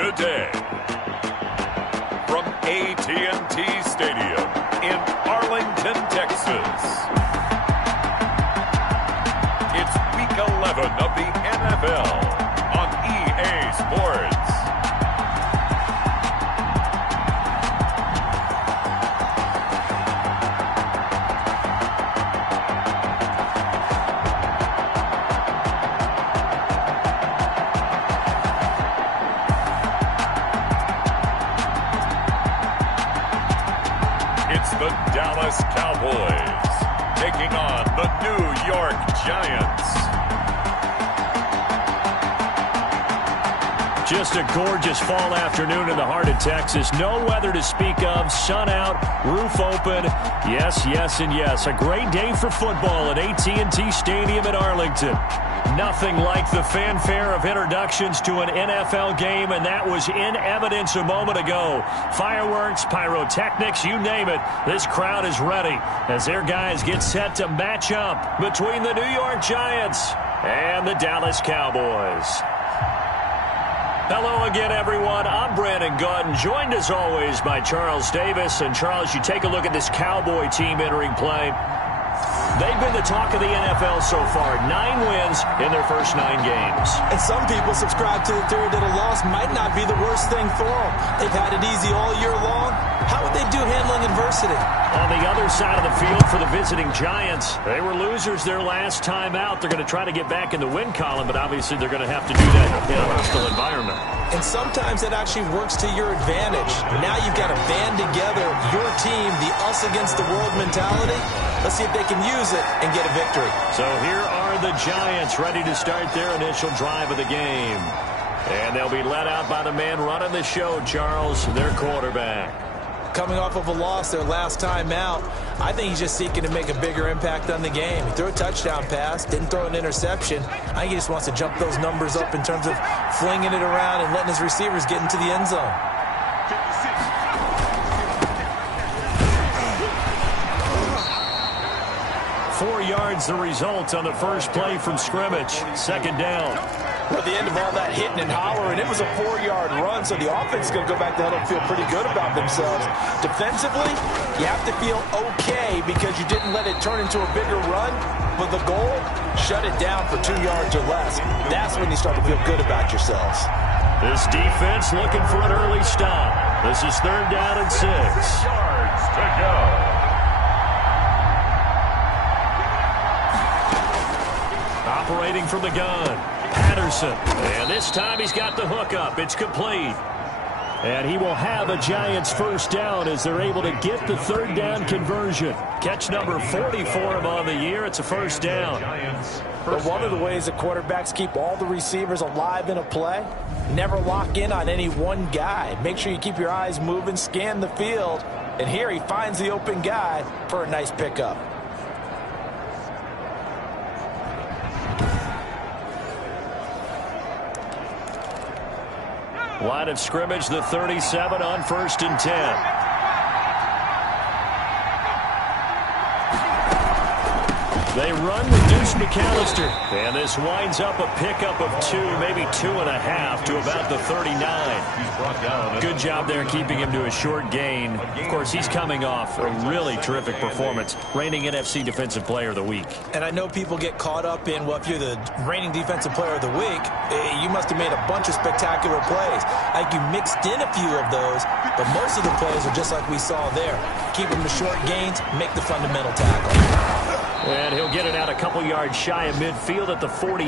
today. From AT&T Stadium in Arlington, Texas. It's Week 11 of the NFL on EA Sports. The Dallas Cowboys taking on the New York Giants. Just a gorgeous fall afternoon in the heart of Texas. No weather to speak of. Sun out, roof open. Yes, yes, and yes. A great day for football at AT&T Stadium in Arlington. Nothing like the fanfare of introductions to an NFL game, and that was in evidence a moment ago. Fireworks, pyrotechnics, you name it. This crowd is ready as their guys get set to match up between the New York Giants and the Dallas Cowboys. Hello again, everyone. I'm Brandon Gautin, joined as always by Charles Davis. And Charles, you take a look at this Cowboy team entering play. They've been the talk of the NFL so far. 9 wins in their first 9 games. And some people subscribe to the theory that a loss might not be the worst thing for them. They've had it easy all year long. How would they do handling adversity? On the other side of the field for the visiting Giants, they were losers their last time out. They're going to try to get back in the win column, but obviously they're going to have to do that in a hostile environment. And sometimes that actually works to your advantage. Now you've got to band together your team, the us against the world mentality. Let's see if they can use it and get a victory. So here are the Giants ready to start their initial drive of the game. And they'll be led out by the man running the show, Charles, their quarterback. Coming off of a loss their last time out, I think he's just seeking to make a bigger impact on the game. He threw a touchdown pass, didn't throw an interception. I think he just wants to jump those numbers up in terms of flinging it around and letting his receivers get into the end zone. Four yards the result on the first play from scrimmage. Second down. At the end of all that hitting and hollering, it was a 4-yard run, so the offense is going to go back to huddle and feel pretty good about themselves. Defensively, you have to feel okay because you didn't let it turn into a bigger run, but the goal, shut it down for 2 yards or less. That's when you start to feel good about yourselves. This defense looking for an early stop. This is 3rd down and 6. 6 yards to go. Operating from the gun, Patterson. And this time he's got the hook up. It's complete. And he will have a Giants first down as they're able to get the 3rd down conversion. Catch number 44 of on the year. It's a first down. But one of the ways that quarterbacks keep all the receivers alive in a play, never lock in on any one guy. Make sure you keep your eyes moving, scan the field. And here he finds the open guy for a nice pickup. Line of scrimmage, the 37 on 1st and 10. They run with Deuce McAllister. And this winds up a pickup of 2, maybe 2.5 to about the 39. Good job there keeping him to a short gain. Of course, he's coming off a really terrific performance. Reigning NFC Defensive Player of the Week. And I know people get caught up in, well, if you're the reigning Defensive Player of the Week, you must have made a bunch of spectacular plays. I think you mixed in a few of those, but most of the plays are just like we saw there. Keep them to short gains, make the fundamental tackle. And he'll get it out a couple yards shy of midfield at the 48.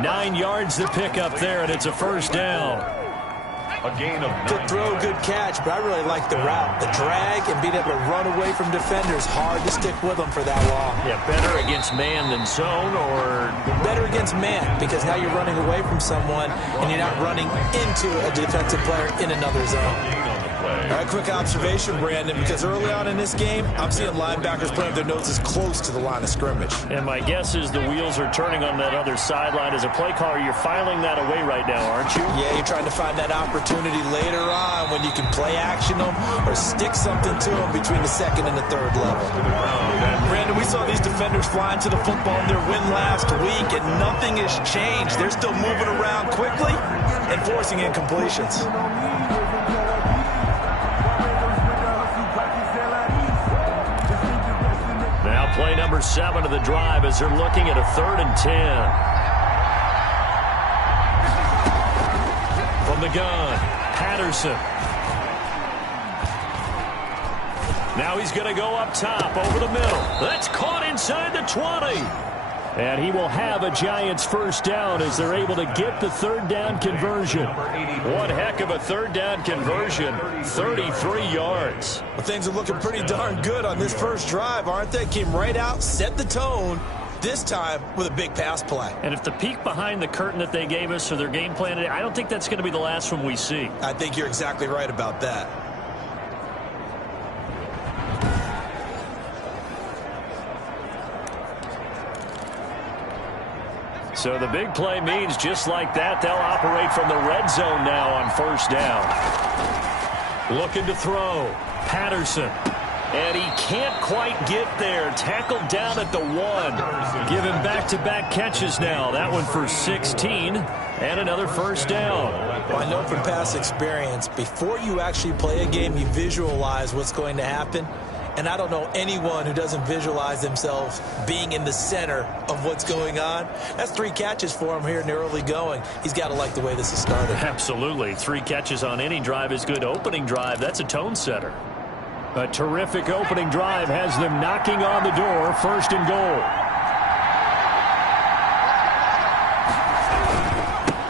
9 yards to pick up there, and it's a first down. A gain of 9. Good throw, good catch, but I really like the route. The drag and being able to run away from defenders. Hard to stick with them for that long. Yeah, better against man than zone, or? Better against man, because now you're running away from someone, and you're not running into a defensive player in another zone. All right, quick observation, Brandon, because early on in this game, I'm seeing linebackers putting their noses close to the line of scrimmage. And my guess is the wheels are turning on that other sideline. As a play caller, you're filing that away right now, aren't you? Yeah, you're trying to find that opportunity later on when you can play action them or stick something to them between the second and the third level. Brandon, we saw these defenders flying to the football in their win last week, and nothing has changed. They're still moving around quickly and forcing incompletions. Now play number 7 of the drive as they're looking at a 3rd and 10. From the gun, Patterson. Now he's going to go up top over the middle. That's caught inside the 20. And he will have a Giants first down as they're able to get the 3rd down conversion. One heck of a 3rd down conversion, 33 yards. Well, things are looking pretty darn good on this first drive, aren't they? Came right out, set the tone, this time with a big pass play. And if the peek behind the curtain that they gave us or their game plan today, I don't think that's going to be the last one we see. I think you're exactly right about that. So the big play means just like that, they'll operate from the red zone now on first down. Looking to throw. Patterson. And he can't quite get there. Tackled down at the 1. Give him back-to-back catches now. That one for 16 and another first down. Well, I know from past experience, before you actually play a game, you visualize what's going to happen. And I don't know anyone who doesn't visualize themselves being in the center of what's going on. That's 3 catches for him here in the early going. He's got to like the way this has started. Absolutely. 3 catches on any drive is good. Opening drive, that's a tone setter. A terrific opening drive has them knocking on the door. 1st and goal.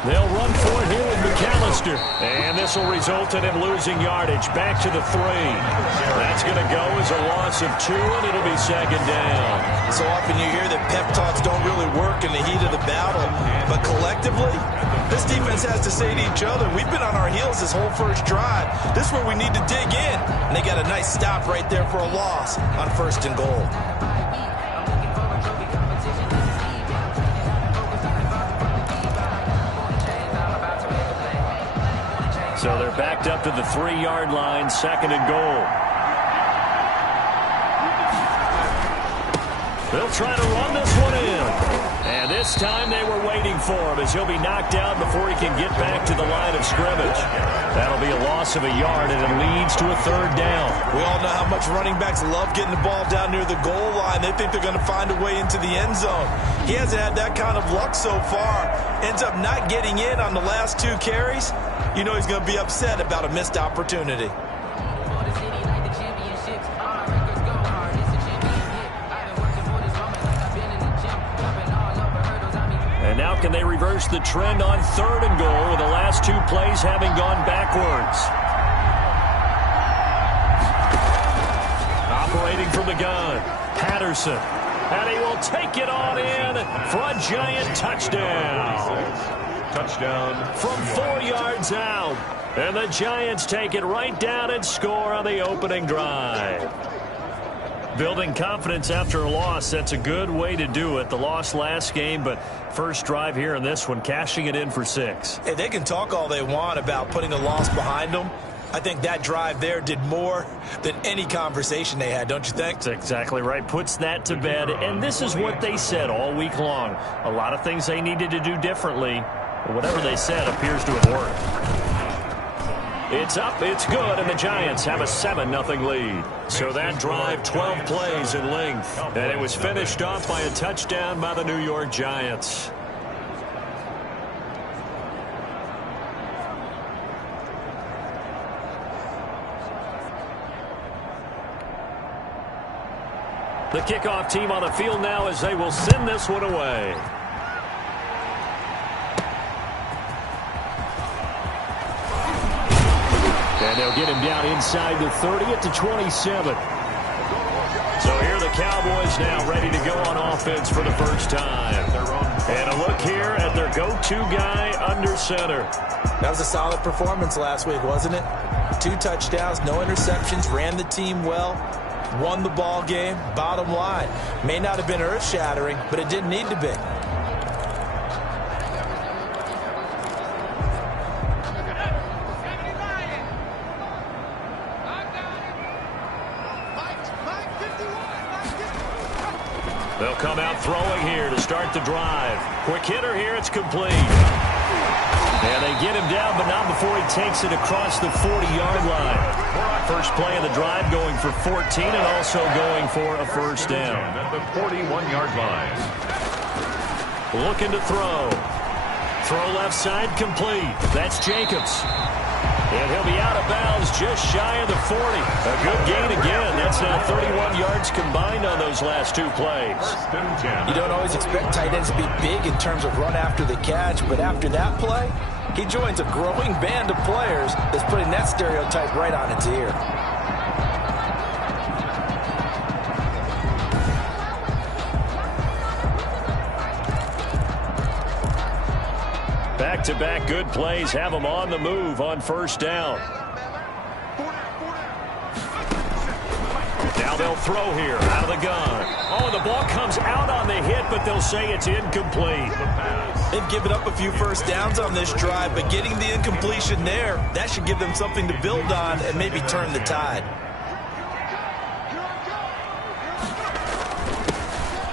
They'll run for it here with McAllister. And this will result in him losing yardage. Back to the 3. That's going to go as a loss of 2, and it'll be 2nd down. So often you hear that pep talks don't really work in the heat of the battle. But collectively, this defense has to say to each other, we've been on our heels this whole first drive. This is where we need to dig in. And they got a nice stop right there for a loss on 1st and goal. So they're backed up to the 3-yard line, 2nd and goal. They'll try to run this one in. And this time they were waiting for him as he'll be knocked down before he can get back to the line of scrimmage. That'll be a loss of a yard, and it leads to a 3rd down. We all know how much running backs love getting the ball down near the goal line. They think they're going to find a way into the end zone. He hasn't had that kind of luck so far. Ends up not getting in on the last 2 carries. You know he's going to be upset about a missed opportunity. And now can they reverse the trend on 3rd and goal with the last 2 plays having gone backwards? Operating from the gun, Patterson. And he will take it on in for a Giant touchdown. Touchdown from 4 yards out. And the Giants take it right down and score on the opening drive. Building confidence after a loss, that's a good way to do it. The loss last game, but first drive here in this one, cashing it in for 6. Hey, they can talk all they want about putting a loss behind them. I think that drive there did more than any conversation they had, don't you think? That's exactly right. Puts that to bed. And this is what they said all week long. A lot of things they needed to do differently. But whatever they said appears to have worked. It's up, it's good, and the Giants have a 7-0 lead. So that drive, 12 plays in length. And it was finished off by a touchdown by the New York Giants. The kickoff team on the field now as they will send this one away. And they'll get him down inside the 30 at the 27. So here are the Cowboys now ready to go on offense for the first time. And a look here at their go-to guy under center. That was a solid performance last week, wasn't it? 2 touchdowns, no interceptions, ran the team well, won the ball game. Bottom line, may not have been earth-shattering, but it didn't need to be. They'll come out throwing here to start the drive. Quick hitter here, it's complete. And they get him down, but not before he takes it across the 40-yard line. First play of the drive going for 14 and also going for a first down. At the 41-yard line. Looking to throw. Throw left side complete. That's Jacobs. And he'll be out of bounds just shy of the 40. A good gain again. That's now 31 yards combined on those last 2 plays. You don't always expect tight ends to be big in terms of run after the catch, but after that play, he joins a growing band of players that's putting that stereotype right on its ear. Back-to-back good plays have them on the move on first down. Now they'll throw here out of the gun. Oh, the ball comes out on the hit, but they'll say it's incomplete. They've given up a few first downs on this drive, but getting the incompletion there, that should give them something to build on and maybe turn the tide.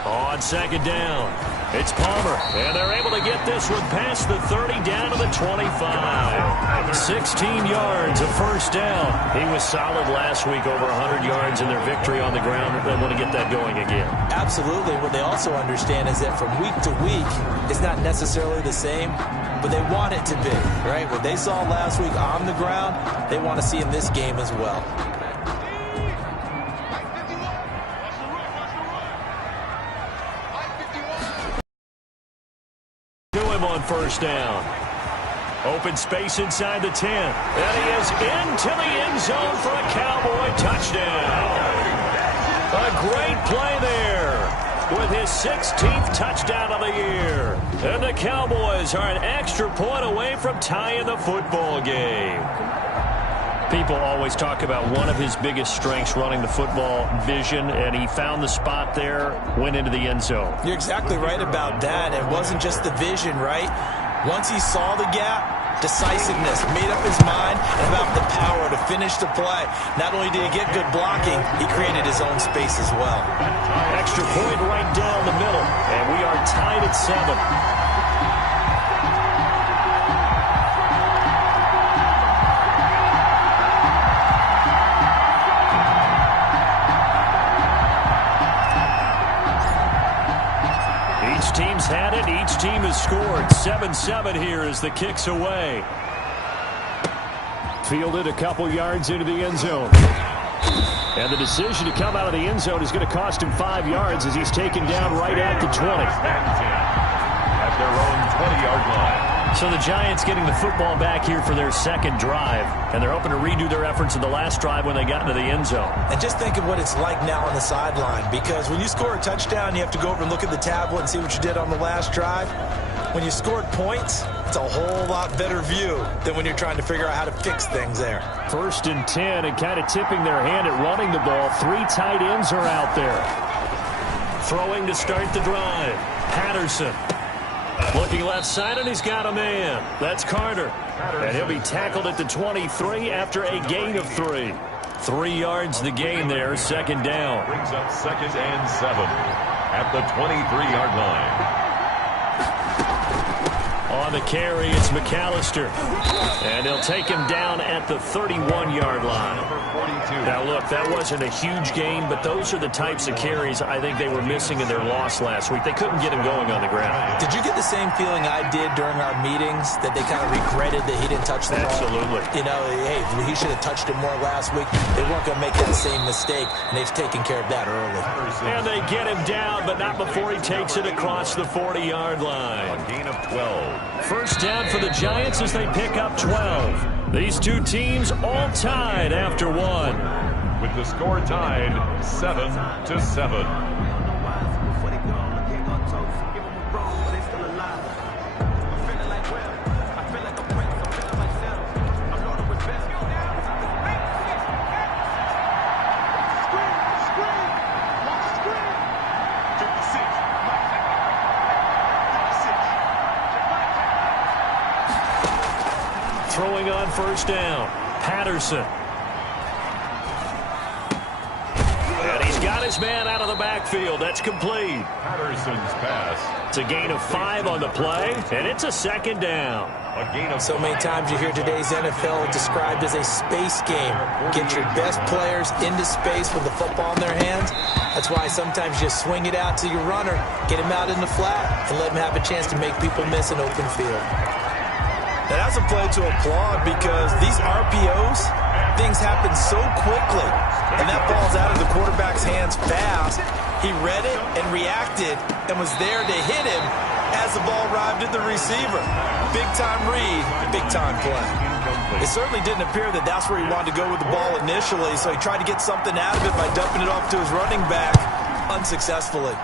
On second down, it's Palmer, and they're able to get this one past the 30 down to the 25. 16 yards, a first down. He was solid last week, over 100 yards in their victory on the ground. They want to get that going again. Absolutely. What they also understand is that from week to week, it's not necessarily the same, but they want it to be, right? What they saw last week on the ground, they want to see in this game as well. On first down. Open space inside the 10. And he is into the end zone for a Cowboy touchdown. A great play there with his 16th touchdown of the year. And the Cowboys are an extra point away from tying the football game. People always talk about one of his biggest strengths, running the football, vision, and he found the spot there, went into the end zone. You're exactly right about that. It wasn't just the vision, right? Once he saw the gap, decisiveness, made up his mind, and about the power to finish the play. Not only did he get good blocking, he created his own space as well. Extra point right down the middle, and we are tied at 7. Team's had it. Each team has scored. 7-7 here as the kick's away. Fielded a couple yards into the end zone. And the decision to come out of the end zone is going to cost him 5 yards as he's taken down right at the 20. At their own 20-yard line. So the Giants getting the football back here for their second drive, and they're hoping to redo their efforts in the last drive when they got into the end zone. And just think of what it's like now on the sideline, because when you score a touchdown, you have to go over and look at the tablet and see what you did on the last drive. When you scored points, it's a whole lot better view than when you're trying to figure out how to fix things there. 1st and 10, and kind of tipping their hand at running the ball. 3 tight ends are out there. Throwing to start the drive. Patterson. Looking left side, and he's got a man. That's Carter. And he'll be tackled at the 23 after a gain of 3. 3 yards the gain there, second down. Brings up 2nd and 7 at the 23-yard line. On the carry, it's McAllister. And they'll take him down at the 31-yard line. Now, look, that wasn't a huge gain, but those are the types of carries I think they were missing in their loss last week. They couldn't get him going on the ground. Did you get the same feeling I did during our meetings, that they kind of regretted that he didn't touch the ball? Absolutely. You know, hey, he should have touched it more last week. They weren't going to make that same mistake, and they've taken care of that early. And they get him down, but not before he takes it across the 40-yard line. A gain of 12. First down for the Giants as they pick up 12. These two teams all tied after 1. With the score tied 7-7. throwing on first down. Patterson. And he's got his man out of the backfield. That's complete. Patterson's pass. It's a gain of 5 on the play, and it's a second down. So many times you hear today's NFL described as a space game. Get your best players into space with the football in their hands. That's why sometimes you swing it out to your runner, get him out in the flat, and let him have a chance to make people miss an open field. Now that's a play to applaud because these RPOs, things happen so quickly. And that ball's out of the quarterback's hands fast. He read it and reacted and was there to hit him as the ball arrived at the receiver. Big-time read, big-time play. It certainly didn't appear that that's where he wanted to go with the ball initially, so he tried to get something out of it by dumping it off to his running back unsuccessfully.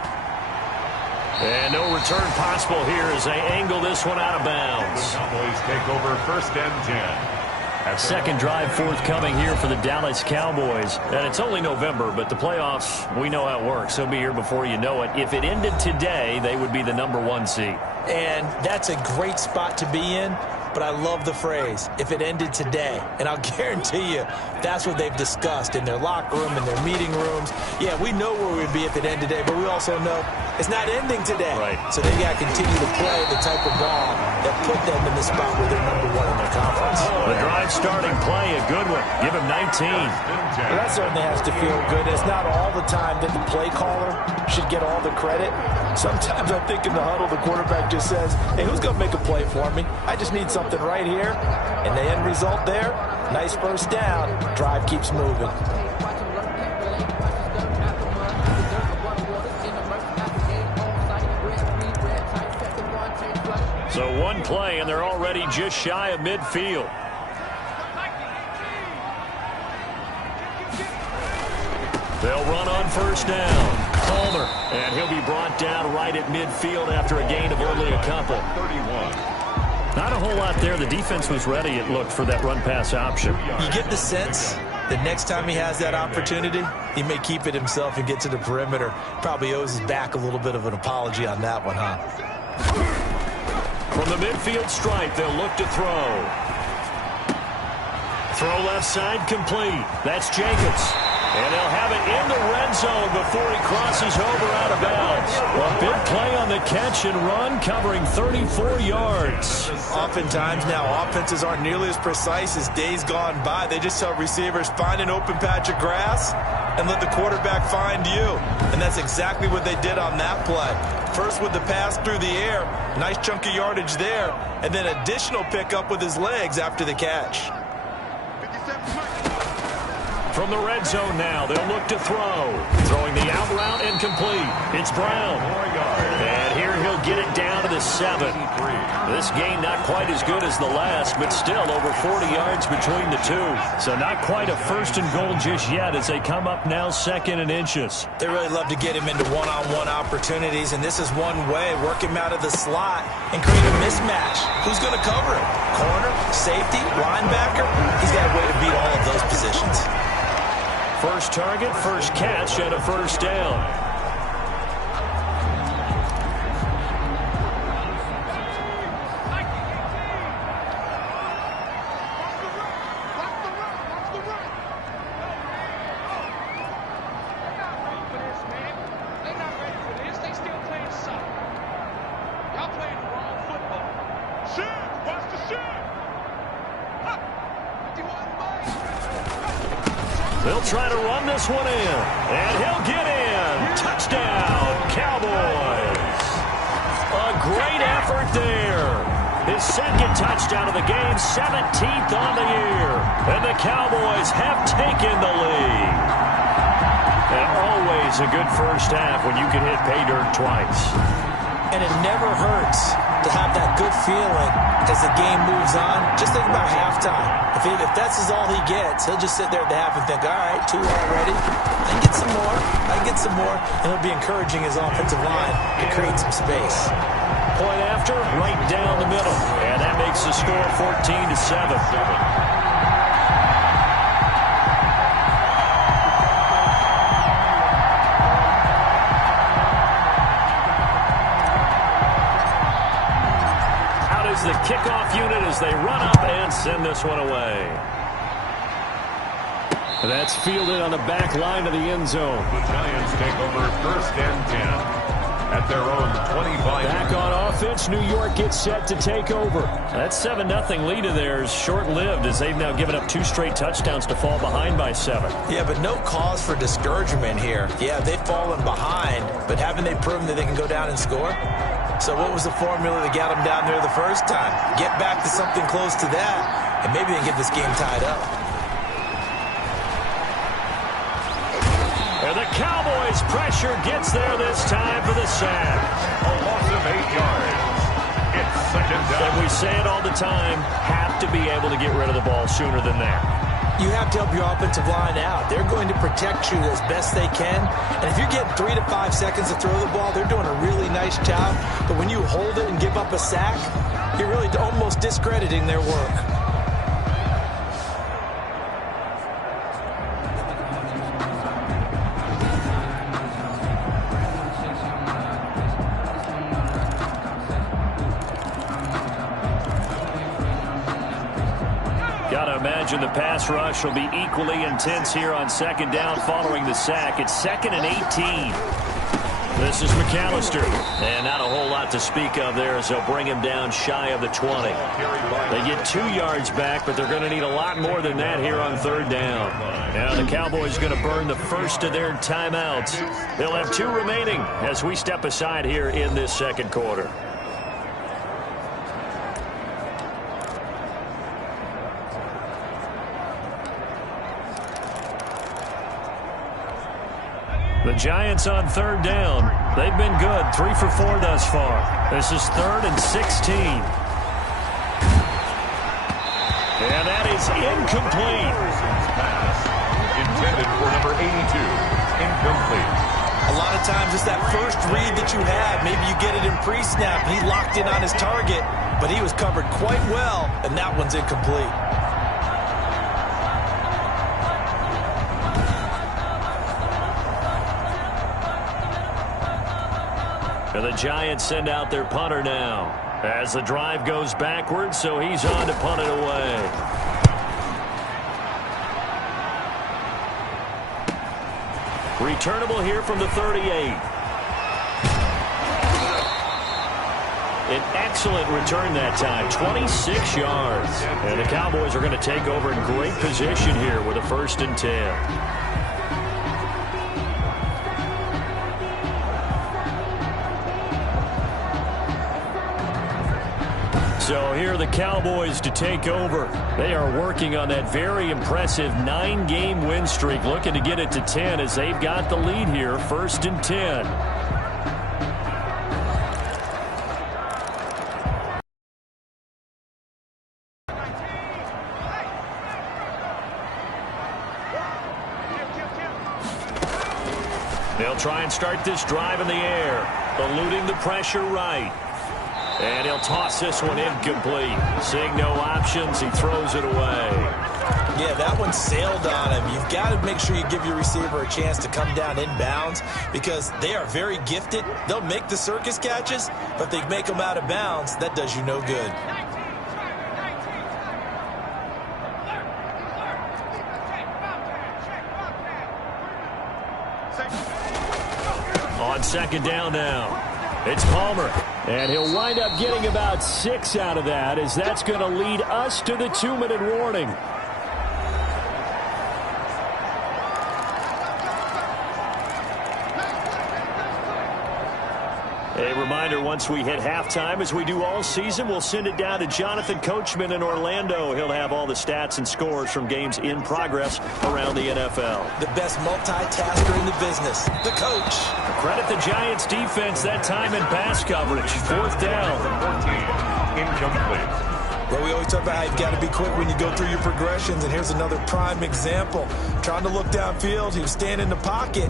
And no return possible here as they angle this one out of bounds. The Cowboys take over first and 10. Second drive forthcoming here for the Dallas Cowboys. And it's only November, but the playoffs, we know how it works. They'll be here before you know it. If it ended today, they would be the #1 seed. And that's a great spot to be in. But I love the phrase, if it ended today. And I'll guarantee you, that's what they've discussed in their locker room, in their meeting rooms. Yeah, we know where we'd be if it ended today, but we also know it's not ending today. Right. So they got to continue to play the type of ball that put them in the spot where they're #1 in their conference. The drive starting play, a good one. Give him 19. Well, that certainly has to feel good. It's not all the time that the play caller should get all the credit. Sometimes I think in the huddle, the quarterback just says, hey, who's going to make a play for me? I just need something right here. And the end result there, nice first down. Drive keeps moving. So one play, and they're already just shy of midfield. They'll run on first down. Palmer, and he'll be brought down right at midfield after a gain of only a couple. 31. Not a whole lot there. The defense was ready, it looked, for that run-pass option. You get the sense that next time he has that opportunity, he may keep it himself and get to the perimeter. Probably owes his back a little bit of an apology on that one, huh? From the midfield stripe, they'll look to throw. Throw left side complete. That's Jacobs. And they'll have it in the red zone before he crosses over out of bounds. A big play on the catch and run, covering 34 yards. Oftentimes now, offenses aren't nearly as precise as days gone by. They just tell receivers, find an open patch of grass and let the quarterback find you. And that's exactly what they did on that play. First with the pass through the air, nice chunk of yardage there, and then additional pickup with his legs after the catch. From the red zone now, they'll look to throw. Throwing the out route and complete. It's Brown. And here he'll get it down to the 7. This game not quite as good as the last, but still over 40 yards between the two. So not quite a first and goal just yet as they come up now 2nd and inches. They really love to get him into one-on-one opportunities, and this is one way. Work him out of the slot and create a mismatch. Who's going to cover him? Corner, safety, linebacker? He's got a way to beat all of those positions. First target, first catch, and a first down. They'll try to run this one in, and he'll get in. Touchdown, Cowboys. A great effort there. His second touchdown of the game, 17th on the year. And the Cowboys have taken the lead. And always a good first half when you can hit pay dirt twice. And it never hurts to have that good feeling as the game moves on. Just think about halftime. If that's all he gets, he'll just sit there at the half and think, all right, 2 already. I can get some more. I can get some more. And he'll be encouraging his offensive line to create some space. Point after, right down the middle. And that makes the score 14-7. The kickoff unit as they run up and send this one away. That's fielded on the back line of the end zone. The Giants take over 1st and 10 at their own 25. Back on offense, New York gets set to take over. That 7-0 lead of theirs short-lived as they've now given up 2 straight touchdowns to fall behind by 7. Yeah, but no cause for discouragement here. Yeah, they've fallen behind, but haven't they proven that they can go down and score? So what was the formula that got them down there the first time? Get back to something close to that, and maybe they can get this game tied up. And the Cowboys' pressure gets there this time for the sack. A loss of 8 yards. It's 2nd down. And we say it all the time, have to be able to get rid of the ball sooner than that. You have to help your offensive line out. They're going to protect you as best they can. And if you're getting 3 to 5 seconds to throw the ball, they're doing a really nice job. But when you hold it and give up a sack, you're really almost discrediting their work. Gotta imagine the pass rush will be equally intense here on 2nd down following the sack. It's 2nd and 18. This is McAllister. And not a whole lot to speak of there as they'll bring him down shy of the 20. They get 2 yards back, but they're going to need a lot more than that here on 3rd down. Now the Cowboys are going to burn the first of their timeouts. They'll have 2 remaining as we step aside here in this 2nd quarter. The Giants on 3rd down. They've been good, 3 for 4 thus far. This is 3rd and 16. And that is incomplete. Pass intended for number 82. Incomplete. A lot of times it's that first read that you have. Maybe you get it in pre-snap and he locked in on his target, but he was covered quite well, and that one's incomplete. And the Giants send out their punter now as the drive goes backwards, so he's on to punt it away. Returnable here from the 38. An excellent return that time, 26 yards. And the Cowboys are going to take over in great position here with a 1st and 10. So here are the Cowboys to take over. They are working on that very impressive 9-game win streak, looking to get it to 10 as they've got the lead here, 1st and 10. They'll try and start this drive in the air, eluding the pressure right. And he'll toss this one incomplete. Seeing no options, he throws it away. Yeah, that one sailed on him. You've got to make sure you give your receiver a chance to come down inbounds because they are very gifted. They'll make the circus catches, but if they make them out of bounds, that does you no good. On 2nd down now. It's Palmer, and he'll wind up getting about 6 out of that as that's going to lead us to the 2-minute warning. A reminder, once we hit halftime, as we do all season, we'll send it down to Jonathan Coachman in Orlando. He'll have all the stats and scores from games in progress around the NFL. The best multitasker in the business, the coach. Credit the Giants defense that time in pass coverage. 4th down. 14. Incomplete. Well, we always talk about how you've got to be quick when you go through your progressions, and here's another prime example. Trying to look downfield, he was standing in the pocket,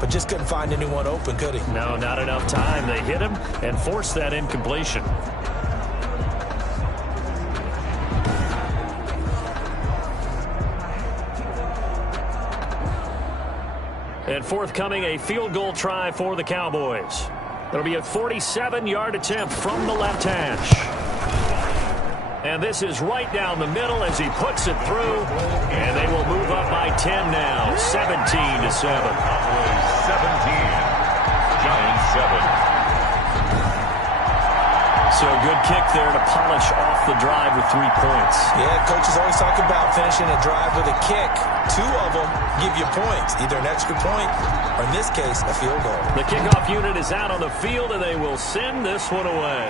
but just couldn't find anyone open, could he? No, not enough time. They hit him and forced that incompletion. And forthcoming, a field goal try for the Cowboys. It'll be a 47-yard attempt from the left hash. And this is right down the middle as he puts it through. And they will move up by 10 now, 17-7. 17, Giants 7. So a good kick there to polish off the drive with 3 points. Yeah, coaches always talk about finishing a drive with a kick. 2 of them give you points, either an extra point or, in this case, a field goal. The kickoff unit is out on the field, and they will send this one away.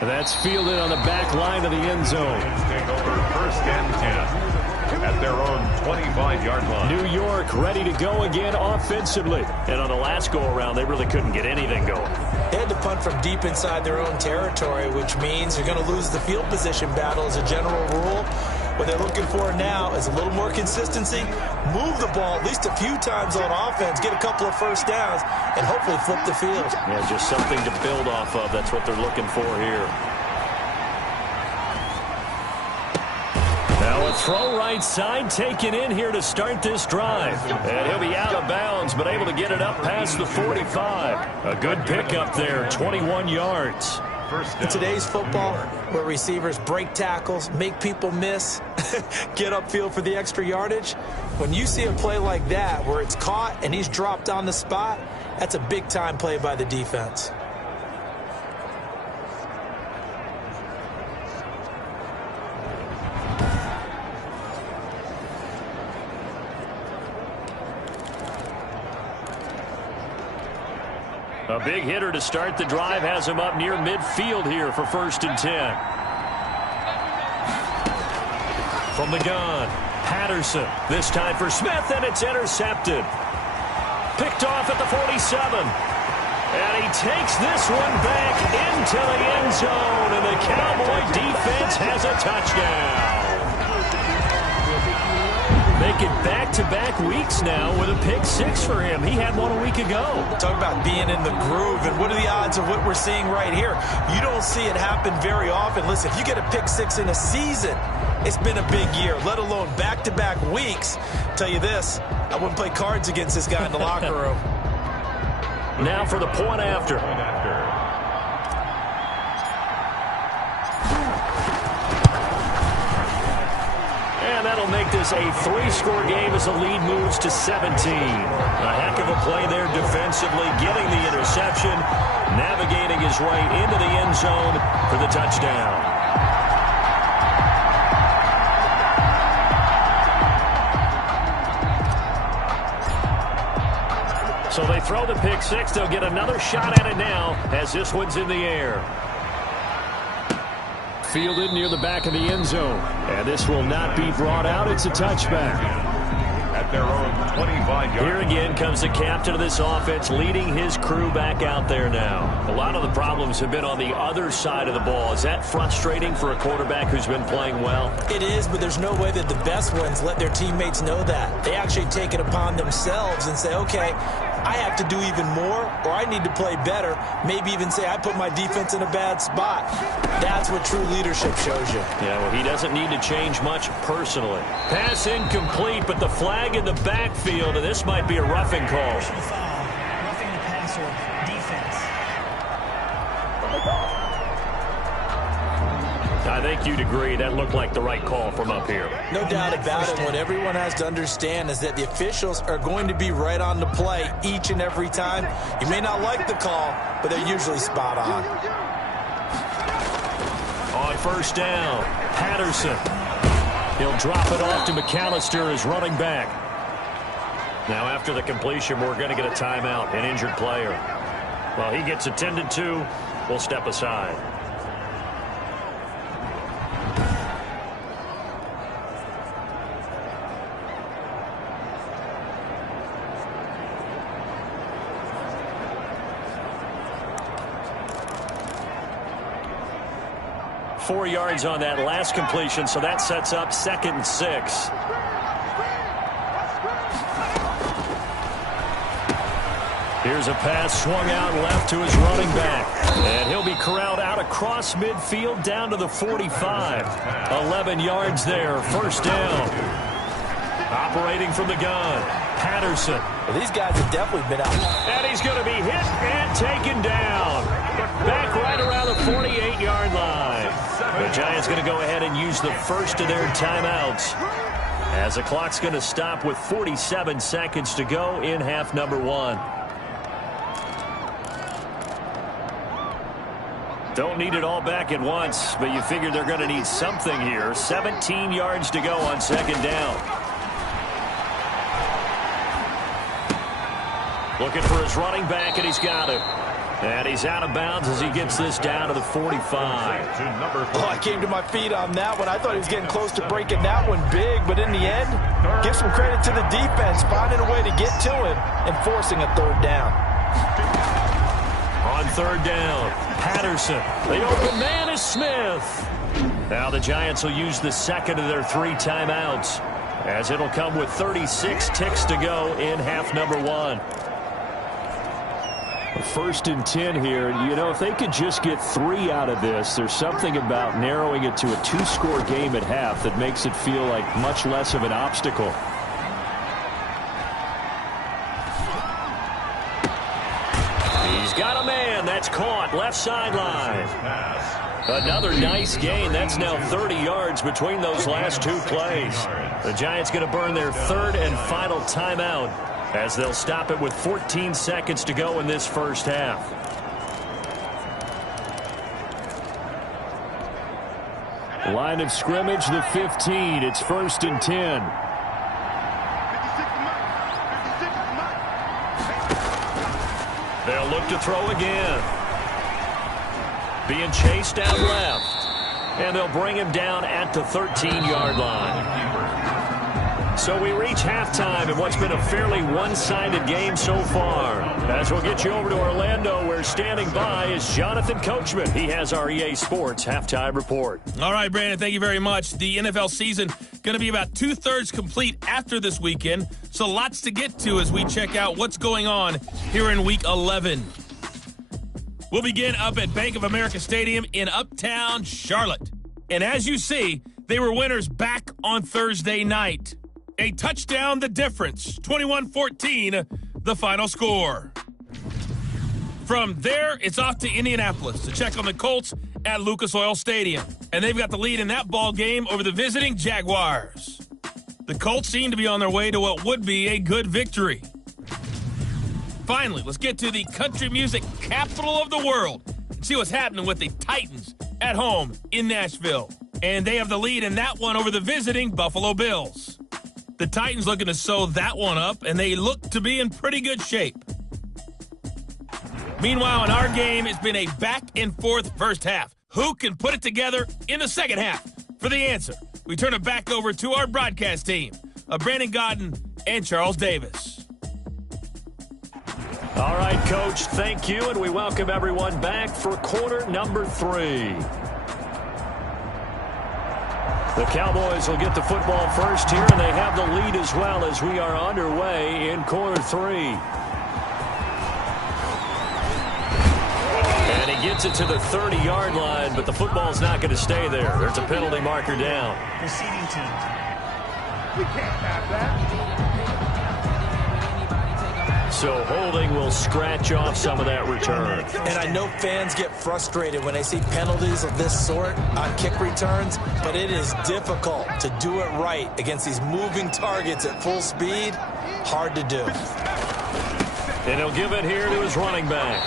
That's fielded on the back line of the end zone. Take over 1st and 10 at their own 25-yard line. New York ready to go again offensively. And on the last go-around, they really couldn't get anything going. They had to punt from deep inside their own territory, which means you're going to lose the field position battle as a general rule. What they're looking for now is a little more consistency, move the ball at least a few times on offense, get a couple of first downs, and hopefully flip the field. Yeah, just something to build off of. That's what they're looking for here. Now a throw right side taken in here to start this drive. And he'll be out of bounds, but able to get it up past the 45. A good pickup there, 21 yards. In today's football, where receivers break tackles, make people miss, get upfield for the extra yardage, when you see a play like that where it's caught and he's dropped on the spot, that's a big-time play by the defense. A big hitter to start the drive has him up near midfield here for 1st and 10. From the gun, Patterson. This time for Smith, and it's intercepted. Picked off at the 47. And he takes this one back into the end zone, and the Cowboy defense has a touchdown. Make it back-to-back weeks now with a pick 6 for him. He had one a week ago. Talk about being in the groove, and what are the odds of what we're seeing right here? You don't see it happen very often. Listen, if you get a pick 6 in a season, it's been a big year, let alone back-to-back weeks. I'll tell you this, I wouldn't play cards against this guy in the locker room. Now for the point after. And that'll make this a 3-score game as the lead moves to 17. A heck of a play there defensively, getting the interception, navigating his way into the end zone for the touchdown. So they throw the pick 6. They'll get another shot at it now as this one's in the air. Fielded near the back of the end zone. And this will not be brought out. It's a touchback. At their own 25-yard. Here again comes the captain of this offense leading his crew back out there now. A lot of the problems have been on the other side of the ball. Is that frustrating for a quarterback who's been playing well? It is, but there's no way that the best ones let their teammates know that. They actually take it upon themselves and say, okay, I have to do even more, or I need to play better. Maybe even say I put my defense in a bad spot. That's what true leadership shows you. Yeah, well, he doesn't need to change much personally. Pass incomplete, but the flag in the backfield, and this might be a roughing call. Roughing the passer, defense. I think you'd agree that looked like the right call from up here. No doubt about it. What everyone has to understand is that the officials are going to be right on the play each and every time. You may not like the call, but they're usually spot on. On 1st down, Patterson. He'll drop it off to McAllister as running back. Now after the completion, we're going to get a timeout, an injured player. Well, he gets attended to. We'll step aside. Four yards on that last completion, so that sets up 2nd and 6. Here's a pass swung out left to his running back. And he'll be corralled out across midfield down to the 45. 11 yards there, 1st down. Operating from the gun, Patterson. Well, these guys have definitely been out. And he's going to be hit and taken down. Back right around the 48-yard line. The Giants going to go ahead and use the first of their timeouts, as the clock's going to stop with 47 seconds to go in half number 1. Don't need it all back at once, but you figure they're going to need something here. 17 yards to go on second down. Looking for his running back, and he's got it. And he's out of bounds as he gets this down to the 45. Oh, I came to my feet on that one. I thought he was getting close to breaking that one big, but in the end, give some credit to the defense, finding a way to get to him and forcing a third down. On third down, Patterson. The open man is Smith. Now the Giants will use the second of their 3 timeouts, as it'll come with 36 ticks to go in half number 1. First and 10 here. You know, if they could just get 3 out of this, there's something about narrowing it to a 2-score game at half that makes it feel like much less of an obstacle. He's got a man. That's caught. Left sideline. Another nice gain. That's now 30 yards between those last 2 plays. The Giants going to burn their 3rd and final timeout, as they'll stop it with 14 seconds to go in this first half. Line of scrimmage, the 15. It's 1st and 10. They'll look to throw again. Being chased out left. And they'll bring him down at the 13-yard line. So we reach halftime in what's been a fairly one-sided game so far. As we'll get you over to Orlando, where standing by is Jonathan Coachman. He has our EA Sports halftime report. All right, Brandon, thank you very much. The NFL season going to be about 2/3 complete after this weekend, so lots to get to as we check out what's going on here in Week 11. We'll begin up at Bank of America Stadium in Uptown Charlotte. And as you see, they were winners back on Thursday night. A touchdown, the difference. 21-14, the final score. From there, it's off to Indianapolis to check on the Colts at Lucas Oil Stadium. And they've got the lead in that ball game over the visiting Jaguars. The Colts seem to be on their way to what would be a good victory. Finally, let's get to the country music capital of the world and see what's happening with the Titans at home in Nashville. And they have the lead in that one over the visiting Buffalo Bills. The Titans looking to sew that one up, and they look to be in pretty good shape. Meanwhile, in our game, it's been a back-and-forth first half. Who can put it together in the second half? For the answer, we turn it back over to our broadcast team of Brandon Godden and Charles Davis. All right, Coach, thank you, and we welcome everyone back for quarter number 3. The Cowboys will get the football first here, and they have the lead as well as we are underway in quarter 3. And he gets it to the 30-yard line, but the football's not going to stay there. There's a penalty marker down. Receiving team. We can't have that. So holding will scratch off some of that return. And I know fans get frustrated when they see penalties of this sort on kick returns, but it is difficult to do it right against these moving targets at full speed. Hard to do. And he'll give it here to his running back.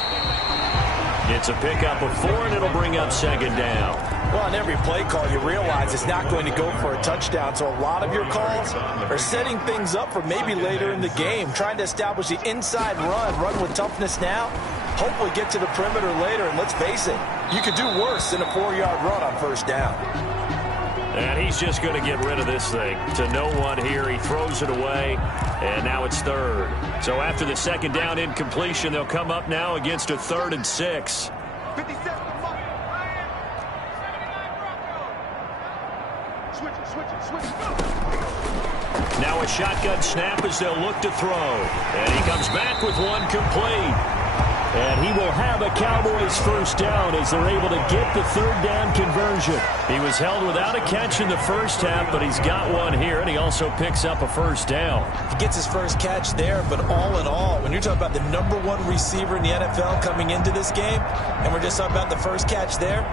It's a pickup of 4, and it'll bring up second down. Well, on every play call, you realize it's not going to go for a touchdown, so a lot of your calls are setting things up for maybe later in the game, trying to establish the inside run with toughness now, hopefully get to the perimeter later, and let's face it, you could do worse than a 4-yard run on first down. And he's just going to get rid of this thing to no one here. He throws it away, and now it's 3rd. So after the second down incompletion, they'll come up now against a 3rd and 6. 57. Now a shotgun snap as they'll look to throw. And he comes back with one complete. And he will have a Cowboys first down as they're able to get the 3rd down conversion. He was held without a catch in the first half, but he's got one here, and he also picks up a first down. He gets his first catch there, but all in all, when you're talking about the #1 receiver in the NFL coming into this game, and we're just talking about the first catch there,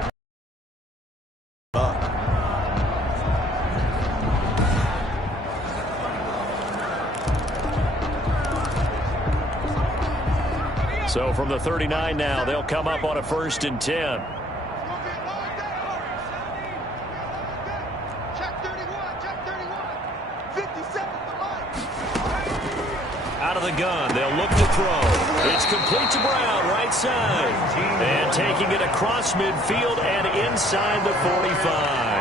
So from the 39 now, they'll come up on a 1st and 10. Out of the gun, they'll look to throw. It's complete to Brown, right side. And taking it across midfield and inside the 45.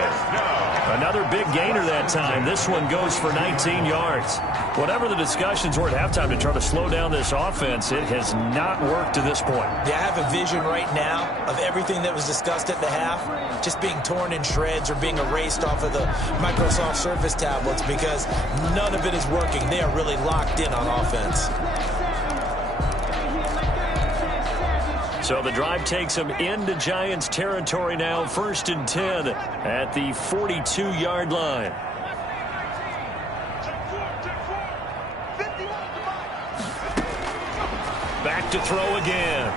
Another big gainer that time. This one goes for 19 yards. Whatever the discussions were at halftime to try to slow down this offense, it has not worked to this point. Yeah, I have a vision right now of everything that was discussed at the half just being torn in shreds or being erased off of the Microsoft Surface tablets because none of it is working. They are really locked in on offense. So the drive takes them into Giants territory now, 1st and 10 at the 42-yard line. Back to throw again.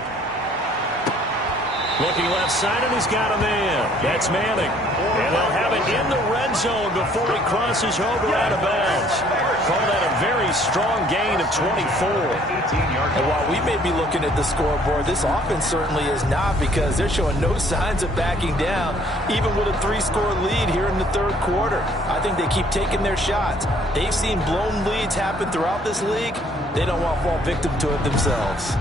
Looking left side, and he's got a man. That's Manning. And they'll have it in the red zone before he crosses over out of bounds. Call that a very strong gain of 24. And while we may be looking at the scoreboard, this offense certainly is not because they're showing no signs of backing down, even with a 3-score lead here in the 3rd quarter. I think they keep taking their shots. They've seen blown leads happen throughout this league. They don't want to fall victim to it themselves.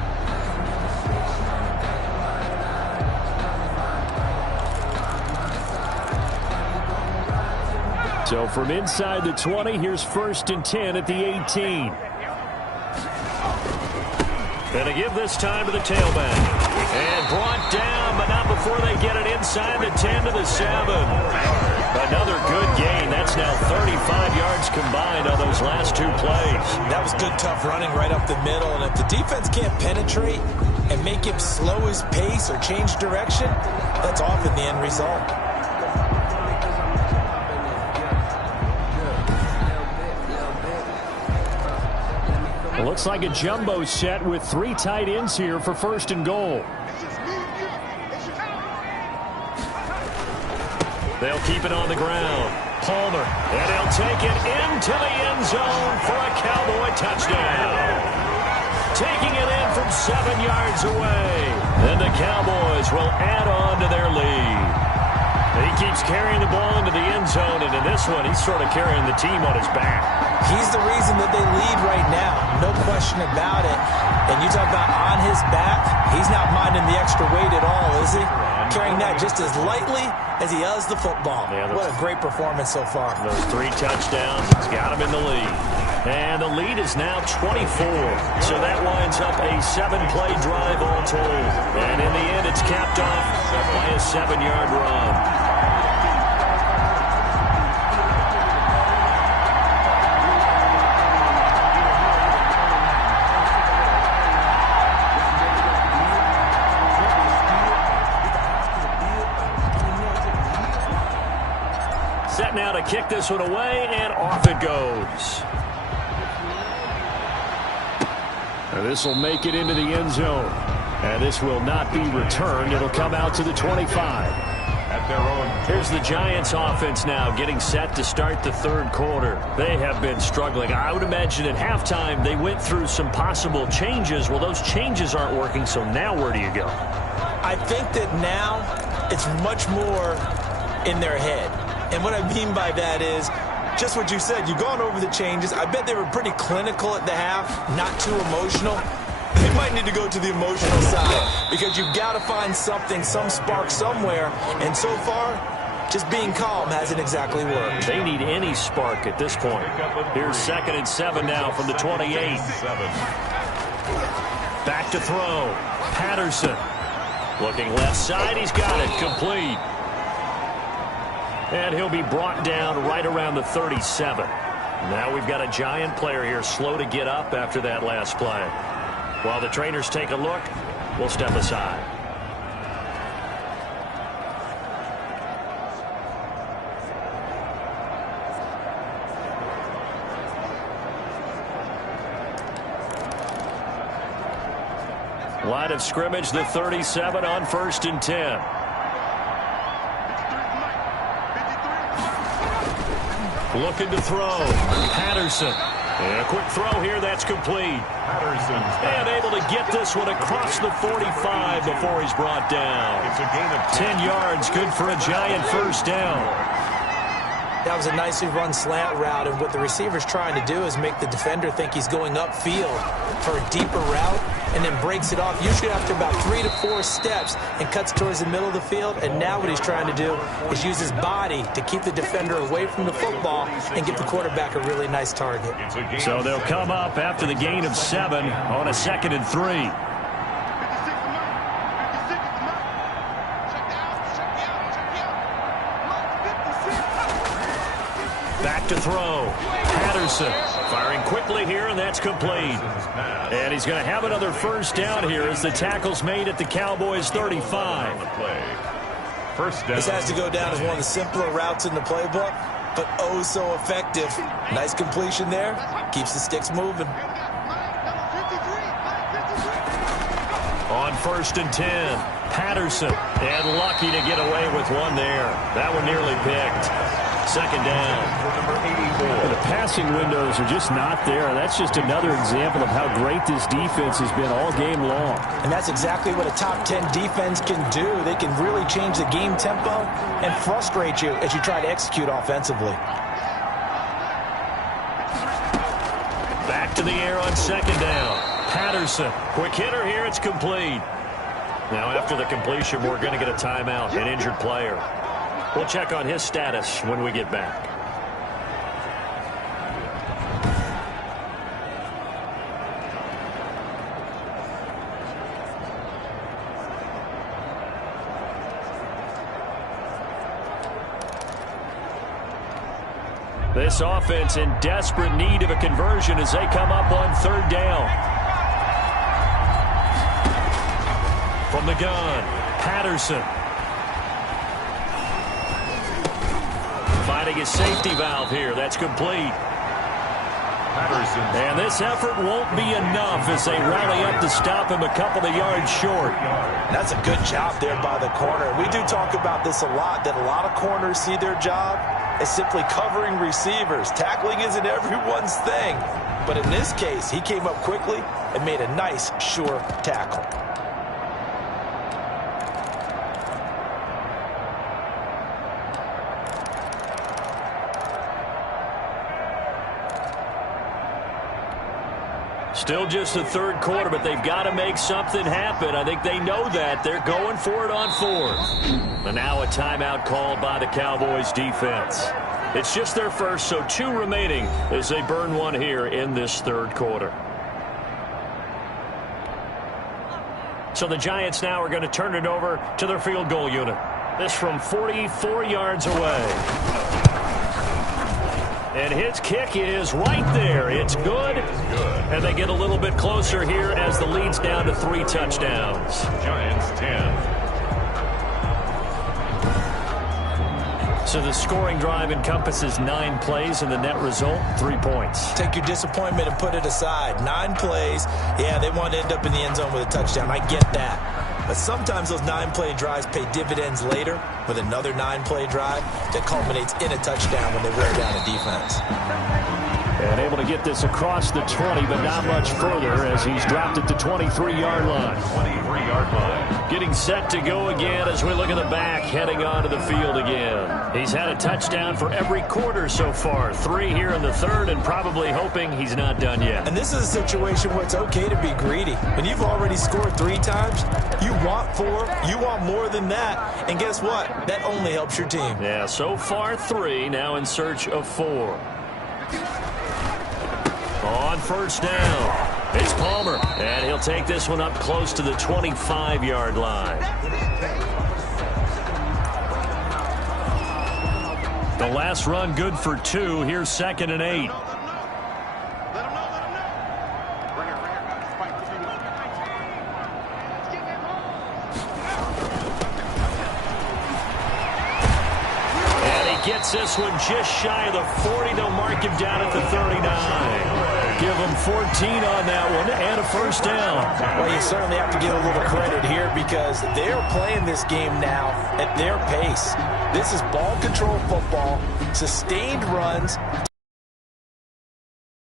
So from inside the 20, here's 1st and 10 at the 18. Gonna give this time to the tailback. And brought down, but not before they get it inside the 10 to the 7. Another good gain. That's now 35 yards combined on those last 2 plays. That was good, tough running right up the middle. And if the defense can't penetrate and make him slow his pace or change direction, that's often the end result. It looks like a jumbo set with 3 tight ends here for 1st and goal. They'll keep it on the ground. Palmer, and he'll take it into the end zone for a Cowboy touchdown. Taking it in from 7 yards away. And the Cowboys will add on to their lead. He keeps carrying the ball into the end zone, and in this one, he's sort of carrying the team on his back. He's the reason that they lead right now. No question about it. And you talk about on his back, he's not minding the extra weight at all, is he? Carrying that just as lightly as he does the football. Yeah, what a great performance so far. Those 3 touchdowns, he's got him in the lead. And the lead is now 24. So that winds up a 7-play drive all told. And in the end, it's capped off by a 7-yard run. Set now to kick this one away, and off it goes. And this will make it into the end zone. And this will not be returned. It'll come out to the 25. At their own. Here's the Giants offense now getting set to start the 3rd quarter. They have been struggling. I would imagine at halftime they went through some possible changes. Well, those changes aren't working, so now where do you go? I think that now it's much more in their head. And what I mean by that is just what you said. You've gone over the changes. I bet they were pretty clinical at the half, not too emotional. They might need to go to the emotional side because you've got to find something, some spark somewhere. And so far, just being calm hasn't exactly worked. They need any spark at this point. Here's 2nd and 7 now from the 28. Back to throw. Patterson. Looking left side. He's got it. Complete. And he'll be brought down right around the 37. Now we've got a Giant player here slow to get up after that last play. While the trainers take a look, we'll step aside. Line of scrimmage, the 37 on 1st and 10. Looking to throw. Patterson. And a quick throw here, that's complete. And able to get this one across the 45 before he's brought down. It's a gain of 10 yards, good for a Giant first down. That was a nicely run slant route, and what the receiver's trying to do is make the defender think he's going upfield for a deeper route, and then breaks it off, usually after about 3 to 4 steps, and cuts towards the middle of the field. And now what he's trying to do is use his body to keep the defender away from the football and give the quarterback a really nice target. So they'll come up after the gain of 7 on a 2nd and 3. Back to throw. Patterson firing quickly here, and that's complete. And he's going to have another first down here as the tackle's made at the Cowboys 35. First down. This has to go down as one of the simpler routes in the playbook, but oh so effective. Nice completion there. Keeps the sticks moving. On 1st and 10, Patterson, and lucky to get away with one there. That one nearly picked. 2nd down. The passing windows are just not there. That's just another example of how great this defense has been all game long. And that's exactly what a top 10 defense can do. They can really change the game tempo and frustrate you as you try to execute offensively. Back to the air on 2nd down. Patterson, quick hitter here, it's complete. Now after the completion, we're going to get a timeout, an injured player. We'll check on his status when we get back. This offense in desperate need of a conversion as they come up on 3rd down. From the gun, Patterson. Finding his safety valve here. That's complete. Patterson. And this effort won't be enough as they rally up to stop him a couple of yards short. That's a good job there by the corner. We do talk about this a lot, that a lot of corners see their job as simply covering receivers. Tackling isn't everyone's thing. But in this case, he came up quickly and made a nice, sure tackle. Still just the 3rd quarter, but they've got to make something happen. I think they know that. They're going for it on 4th. And now a timeout called by the Cowboys defense. It's just their first, so 2 remaining as they burn one here in this 3rd quarter. So the Giants now are going to turn it over to their field goal unit. This from 44 yards away. And his kick is right there. It's good. And they get a little bit closer here as the lead's down to 3 touchdowns. Giants 10. So the scoring drive encompasses 9 plays, and the net result, 3 points. Take your disappointment and put it aside. 9 plays. Yeah, they want to end up in the end zone with a touchdown. I get that. But sometimes those 9-play drives pay dividends later with another 9-play drive that culminates in a touchdown when they wear down a defense. And able to get this across the 20, but not much further as he's dropped it to 23-yard line. 23-yard line. Getting set to go again as we look at the back, heading onto the field again. He's had a touchdown for every quarter so far. 3 here in the 3rd, and probably hoping he's not done yet. And this is a situation where it's okay to be greedy. When you've already scored 3 times, you want 4, you want more than that. And guess what? That only helps your team. Yeah, so far 3, now in search of 4. On 1st down, it's Palmer, and he'll take this one up close to the 25-yard line. The last run good for 2. Here's 2nd and 8. Gets this one just shy of the 40. They'll mark him down at the 39. Give him 14 on that one and a first down. Well, you certainly have to give a little credit here because they're playing this game now at their pace. This is ball control football, sustained runs.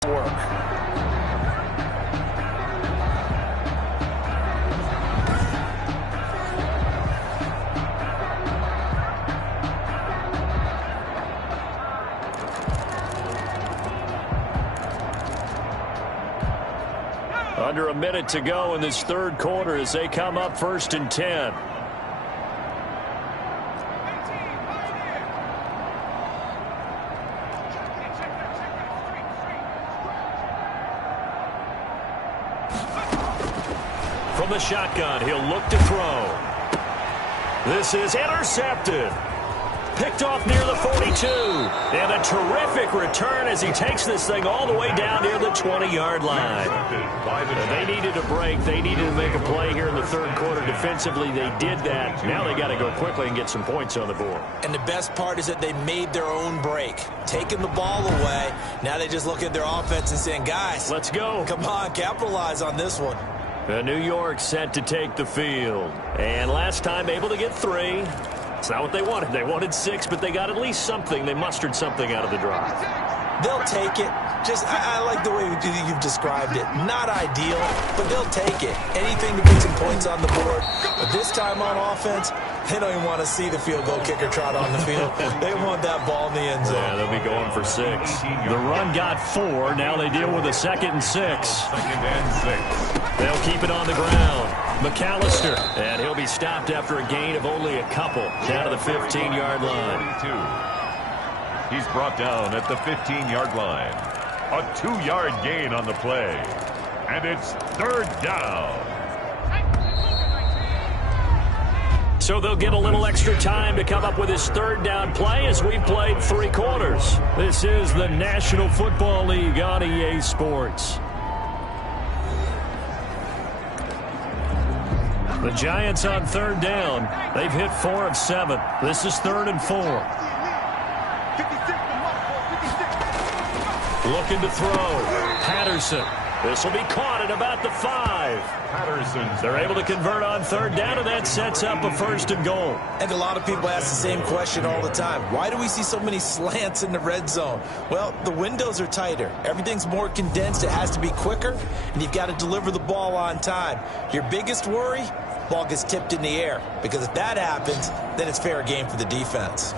Work. minute to go in this third quarter as they come up 1st and 10. From the shotgun, he'll look to throw. This is intercepted. Picked off near the 42. And a terrific return as he takes this thing all the way down near the 20-yard line. They needed a break. They needed to make a play here in the third quarter. Defensively, they did that. Now they got to go quickly and get some points on the board. And the best part is that they made their own break. Taking the ball away. Now they just look at their offense and saying, guys, let's go. Come on, capitalize on this one. New York set to take the field. And last time able to get 3. It's not what they wanted. They wanted 6, but they got at least something. They mustered something out of the drive. They'll take it. I like the way you've described it. Not ideal, but they'll take it. Anything to put some points on the board. But this time on offense, they don't even want to see the field goal kicker trot on the field. They want that ball in the end zone. Yeah, they'll be going for 6. The run got 4. Now they deal with a 2nd and 6. 2nd and 6. They'll keep it on the ground. McAllister, and he'll be stopped after a gain of only a couple down to the 15-yard line. He's brought down at the 15-yard line. A 2-yard gain on the play. And it's 3rd down. So they'll get a little extra time to come up with his 3rd down play as we've played 3 quarters. This is the National Football League on EA Sports. The Giants on 3rd down. They've hit 4 of 7. This is 3rd and 4. Looking to throw. Patterson. This will be caught at about the 5. They're able to convert on 3rd down, and that sets up a 1st and goal. And a lot of people ask the same question all the time. Why do we see so many slants in the red zone? Well, the windows are tighter. Everything's more condensed. It has to be quicker, and you've got to deliver the ball on time. Your biggest worry? Ball gets tipped in the air, because if that happens, then it's fair game for the defense.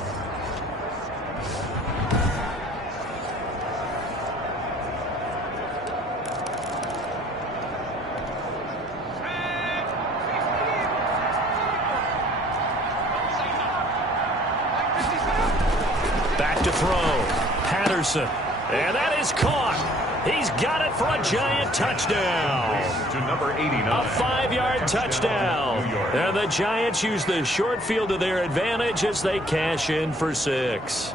Back to throw. Patterson. And that is caught. He's got it for a Giant touchdown. To number 89. A 5-yard touchdown. And the Giants use the short field to their advantage as they cash in for 6.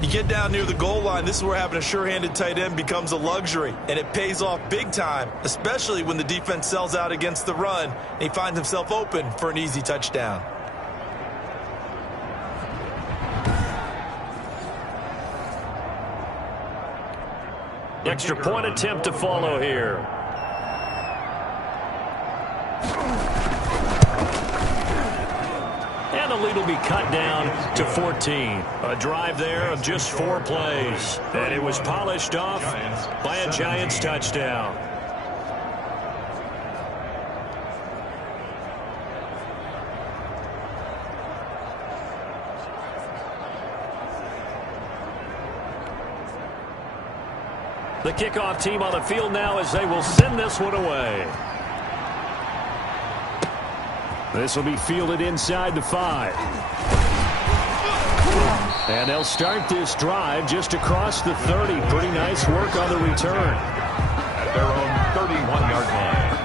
You get down near the goal line, this is where having a sure-handed tight end becomes a luxury, and it pays off big time, especially when the defense sells out against the run, and he finds himself open for an easy touchdown. Extra point attempt to follow here. And the lead will be cut down to 14. A drive there of just 4 plays. And it was polished off by a Giants touchdown. The kickoff team on the field now as they will send this one away. This will be fielded inside the 5. And they'll start this drive just across the 30. Pretty nice work on the return. At their own 31-yard line.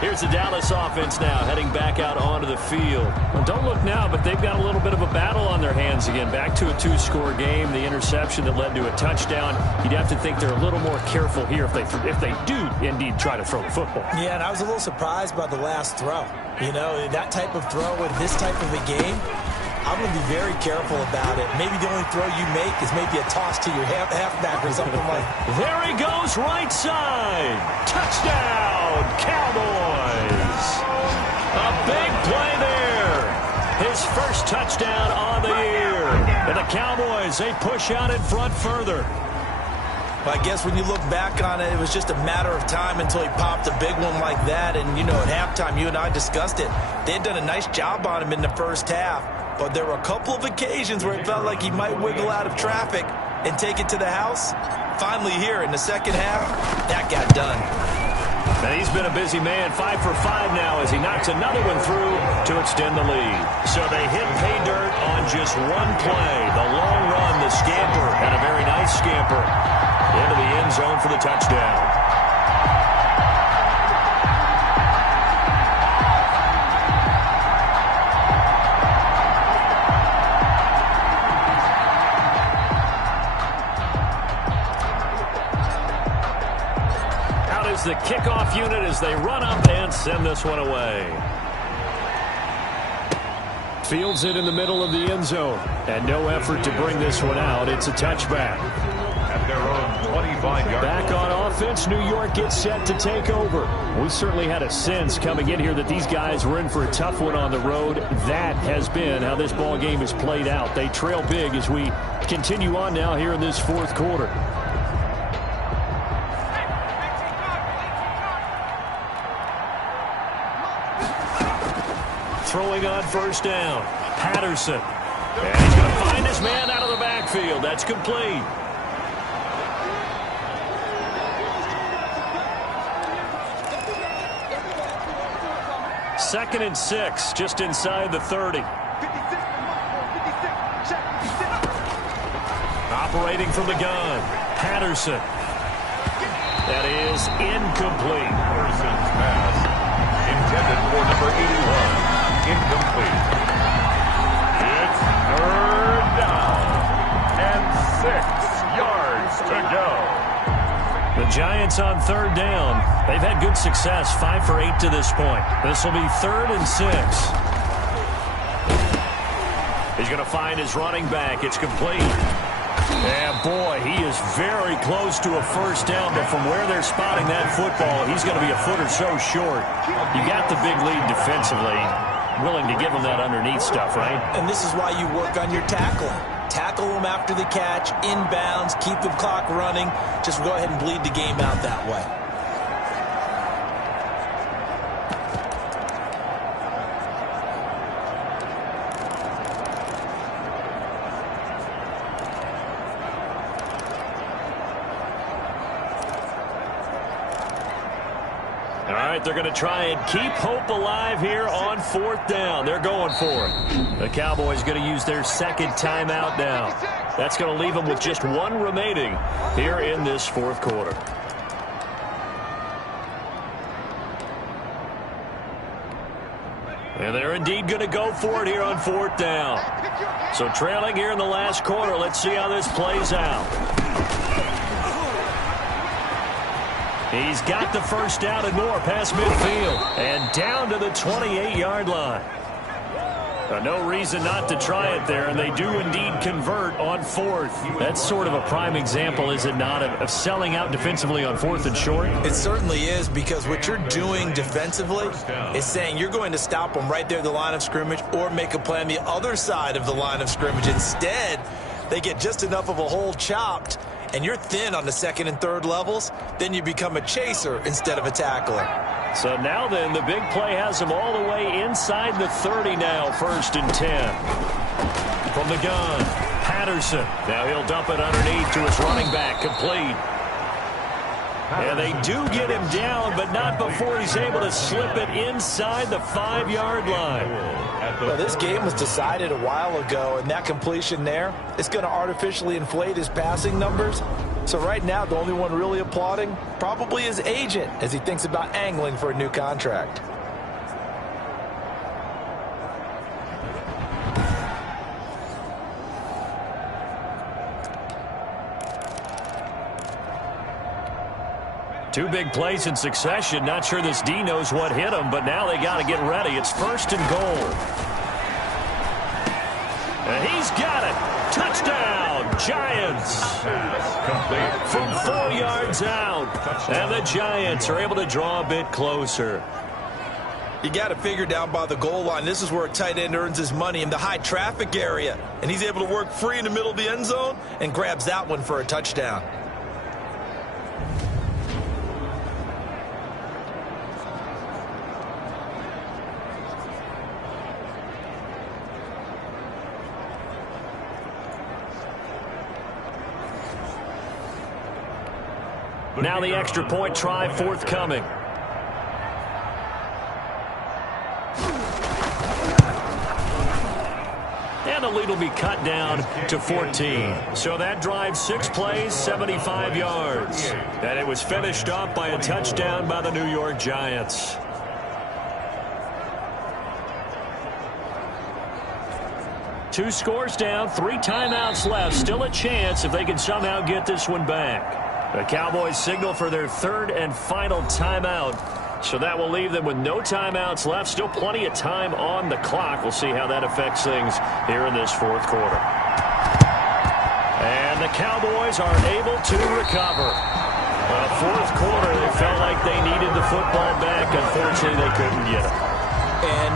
Here's the Dallas offense now heading back out onto the field. Well, don't look now, but they've got a little bit of a battle on their hands again. Back to a 2-score game. The interception that led to a touchdown. You'd have to think they're a little more careful here if they do indeed try to throw the football. Yeah, and I was a little surprised by the last throw. You know, that type of throw in this type of a game, I'm going to be very careful about it. Maybe the only throw you make is maybe a toss to your halfback or something like that. There he goes, right side. Touchdown, Cowboys. A big play there. His first touchdown on the year. And the Cowboys, they push out in front further. Well, I guess when you look back on it, it was just a matter of time until he popped a big one like that. And, you know, at halftime, you and I discussed it. They had done a nice job on him in the first half. But there were a couple of occasions where it felt like he might wiggle out of traffic and take it to the house. Finally here in the second half, that got done. And he's been a busy man, 5 for 5 now as he knocks another one through to extend the lead. So they hit pay dirt on just one play. The long run, the scamper, and a very nice scamper into the end zone for the touchdown. The kickoff unit as they run up and send this one away. Fields it in the middle of the end zone. And no effort to bring this one out. It's a touchback. At their own 25-yard Back on offense, New York gets set to take over. We certainly had a sense coming in here that these guys were in for a tough one on the road. That has been how this ball game is played out. They trail big as we continue on now here in this fourth quarter. Throwing on first down. Patterson. And he's going to find his man out of the backfield. That's complete. Second and 6, just inside the 30. Operating from the gun. Patterson. That is incomplete. Parsons pass intended for number 81. Incomplete. It's third down and 6 yards to go. The Giants on third down. They've had good success, 5 for 8 to this point. This will be 3rd and 6. He's going to find his running back. It's complete. Yeah, boy, he is very close to a first down, but from where they're spotting that football, he's going to be a foot or so short. You got the big lead defensively. Willing to give him that underneath stuff, right? And this is why you work on your tackling. Tackle them after the catch, inbounds, keep the clock running. Just go ahead and bleed the game out that way. They're going to try and keep hope alive here on 4th down. They're going for it. The Cowboys going to use their second timeout now. That's going to leave them with just one remaining here in this fourth quarter. And they're indeed going to go for it here on 4th down. So trailing here in the last quarter, let's see how this plays out. He's got the first down and more past midfield and down to the 28-yard line. No reason not to try it there, and they do indeed convert on 4th. That's sort of a prime example, is it not, of selling out defensively on 4th and short? It certainly is, because what you're doing defensively is saying you're going to stop them right there at the line of scrimmage or make a play on the other side of the line of scrimmage. Instead, they get just enough of a hole chopped, and you're thin on the 2nd and 3rd levels, then you become a chaser instead of a tackler. So now then, the big play has him all the way inside the 30 now, 1st and 10. From the gun, Patterson. Now he'll dump it underneath to his running back, complete. And they do get him down, but not before he's able to slip it inside the 5-yard line. Well, this game was decided a while ago, and that completion there is going to artificially inflate his passing numbers. So right now, the only one really applauding probably his agent as he thinks about angling for a new contract. Two big plays in succession. Not sure this D knows what hit him, but now they got to get ready. It's 1st and goal. And he's got it. Touchdown, Giants. From 4 yards out. And the Giants are able to draw a bit closer. You got to figure down by the goal line. This is where a tight end earns his money, in the high traffic area. And he's able to work free in the middle of the end zone and grabs that one for a touchdown. Now the extra point try forthcoming. And the lead will be cut down to 14. So that drive, 6 plays, 75 yards. And it was finished off by a touchdown by the New York Giants. Two scores down, 3 timeouts left. Still a chance if they can somehow get this one back. The Cowboys signal for their 3rd and final timeout. So that will leave them with no timeouts left. Still plenty of time on the clock. We'll see how that affects things here in this 4th quarter. And the Cowboys are able to recover. The 4th quarter, they felt like they needed the football back. Unfortunately, they couldn't get it. And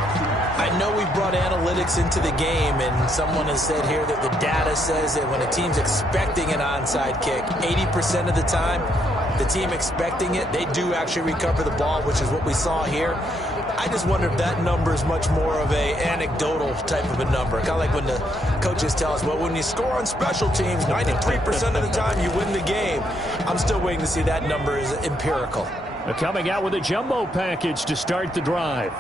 I know we brought analytics into the game, and someone has said here that the data says that when a team's expecting an onside kick, 80% of the time, the team expecting it, they do actually recover the ball, which is what we saw here. I just wonder if that number is much more of a anecdotal type of a number. Kind of like when the coaches tell us, well, when you score on special teams, 93% of the time you win the game. I'm still waiting to see that number is empirical. They're coming out with a jumbo package to start the drive.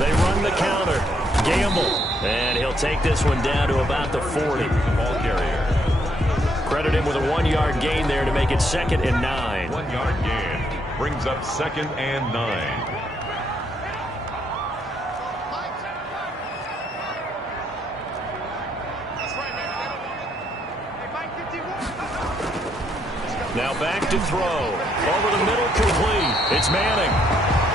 They run the counter. Gamble. And he'll take this one down to about the 40. Ball carrier. Credit him with a 1-yard gain there to make it 2nd and 9. 1-yard gain. Brings up 2nd and 9. Now back to throw. Over the middle, complete. It's Manning.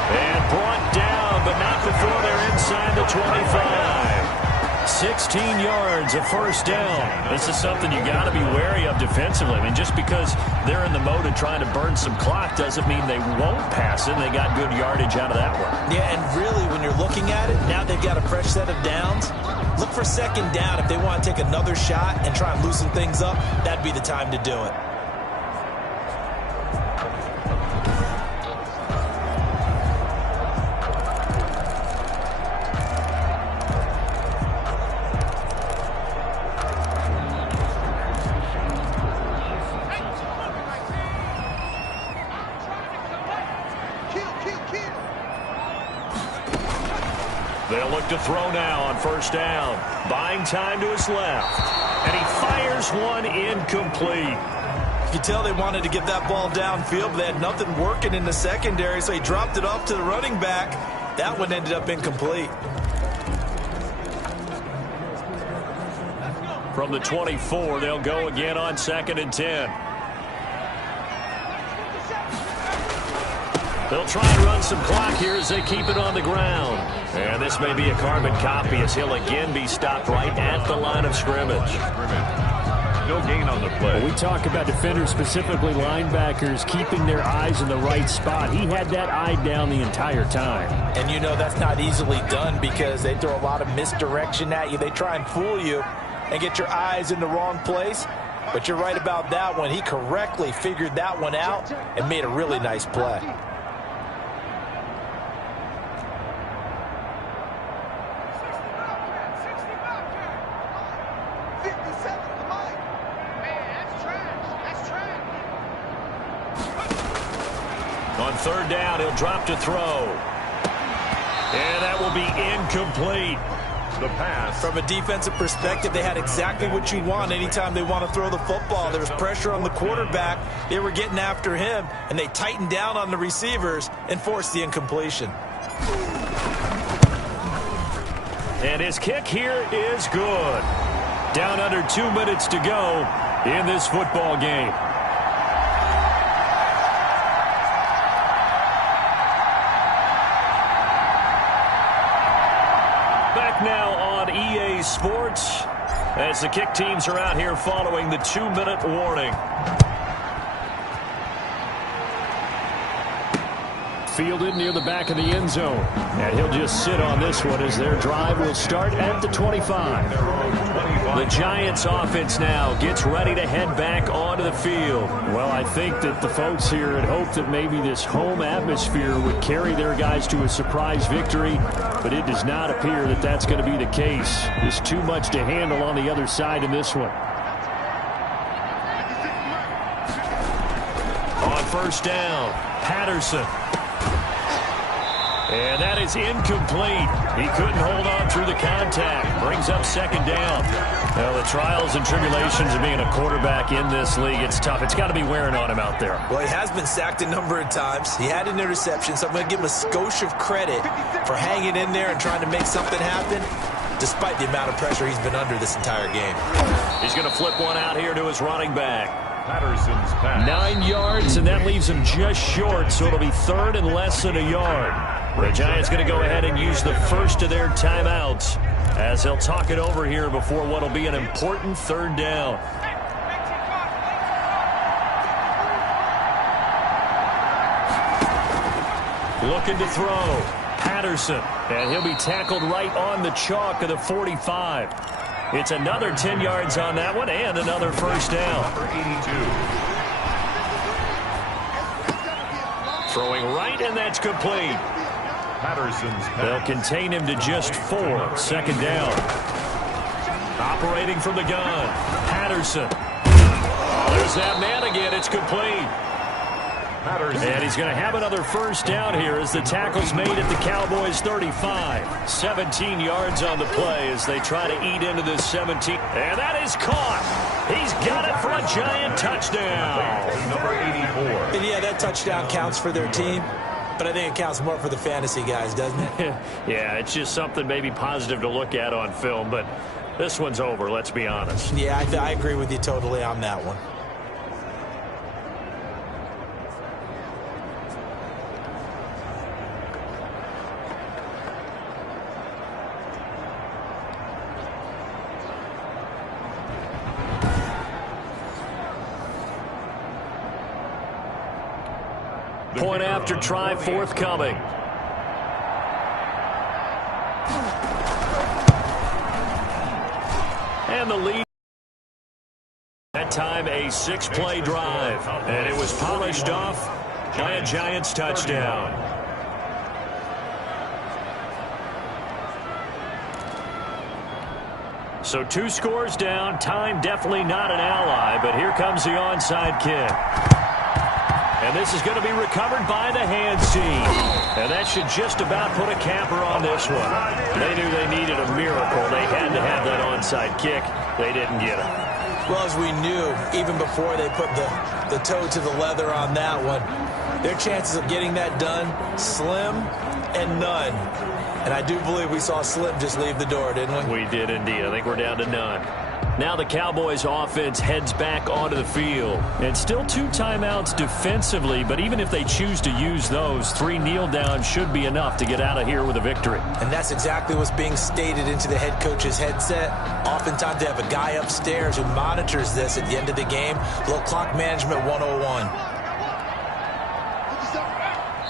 And brought down, but not before they're inside the 25. 16 yards, a 1st down. This is something you got to be wary of defensively. I mean, just because they're in the mode of trying to burn some clock doesn't mean they won't pass it. They got good yardage out of that one. Yeah, and really, when you're looking at it, now they've got a fresh set of downs. Look for 2nd down. If they want to take another shot and try and loosen things up, that'd be the time to do it. They'll look to throw now on 1st down. Buying time to his left. And he fires one incomplete. You could tell they wanted to get that ball downfield, but they had nothing working in the secondary, so he dropped it off to the running back. That one ended up incomplete. From the 24, they'll go again on 2nd and 10. They'll try and run some clock here as they keep it on the ground. And this may be a carbon copy as he'll again be stopped right at the line of scrimmage. No gain on the play. We talk about defenders, specifically linebackers, keeping their eyes in the right spot. He had that eye down the entire time. And you know that's not easily done because they throw a lot of misdirection at you. They try and fool you and get your eyes in the wrong place. But you're right about that one. He correctly figured that one out and made a really nice play. On 3rd down, he'll drop to throw. And that will be incomplete. The pass. From a defensive perspective, they had exactly what you want anytime they want to throw the football. There was pressure on the quarterback. They were getting after him, and they tightened down on the receivers and forced the incompletion. And his kick here is good. Down under 2 minutes to go in this football game. Now on EA Sports as the kick teams are out here following the 2-minute warning. Fielded near the back of the end zone. And he'll just sit on this one as their drive will start at the 25. The Giants offense now gets ready to head back onto the field. Well, I think that the folks here had hoped that maybe this home atmosphere would carry their guys to a surprise victory, but it does not appear that that's going to be the case. There's too much to handle on the other side in this one. On 1st down, Patterson. And that is incomplete. He couldn't hold on through the contact. Brings up second down. Well, the trials and tribulations of being a quarterback in this league, it's tough. It's got to be wearing on him out there. Well, he has been sacked a number of times. He had an interception, so I'm going to give him a skosh of credit for hanging in there and trying to make something happen, despite the amount of pressure he's been under this entire game. He's going to flip one out here to his running back. Patterson's pass. 9 yards, and that leaves him just short, so it'll be third and less than a yard. The Giants going to go ahead and use the first of their timeouts as they'll talk it over here before what will be an important third down. Looking to throw. Patterson, and he'll be tackled right on the chalk of the 45. It's another 10 yards on that one and another first down. Number 82. Throwing right, and that's complete. Patterson's pass. They'll contain him to just 4. Second down. Operating from the gun. Patterson. There's that man again. It's complete. Patterson. And he's going to have another first down here as the tackle's made at the Cowboys 35. 17 yards on the play as they try to eat into this 17. And that is caught. He's got it for a Giant touchdown. Number 84. And yeah, that touchdown counts for their team, but I think it counts more for the fantasy guys, doesn't it? Yeah, it's just something maybe positive to look at on film, but this one's over, let's be honest. Yeah, I agree with you totally on that one. Point after try forthcoming. And the lead. That time a 6-play drive. And it was polished off by a Giants touchdown. So 2 scores down. Time definitely not an ally, but here comes the onside kick. And this is going to be recovered by the hands team. And that should just about put a capper on this one. They knew they needed a miracle. They had to have that onside kick. They didn't get it. Well, as we knew, even before they put the toe to the leather on that one, their chances of getting that done, slim and none. And I do believe we saw Slim just leave the door, didn't we? We did indeed. I think we're down to none. Now the Cowboys offense heads back onto the field. And still 2 timeouts defensively, but even if they choose to use those, 3 kneel downs should be enough to get out of here with a victory. And that's exactly what's being stated into the head coach's headset. Oftentimes they have a guy upstairs who monitors this at the end of the game. A little clock management 101.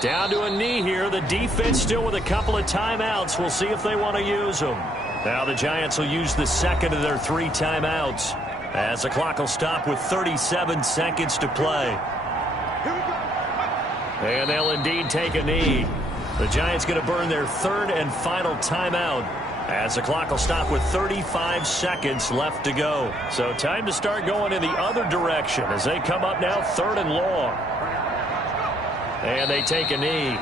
Down to a knee here. The defense still with a couple of timeouts. We'll see if they want to use them. Now the Giants will use the second of their 3 timeouts as the clock will stop with 37 seconds to play. And they'll indeed take a knee. The Giants going to burn their 3rd and final timeout as the clock will stop with 35 seconds left to go. So time to start going in the other direction as they come up now 3rd and long. And they take a knee.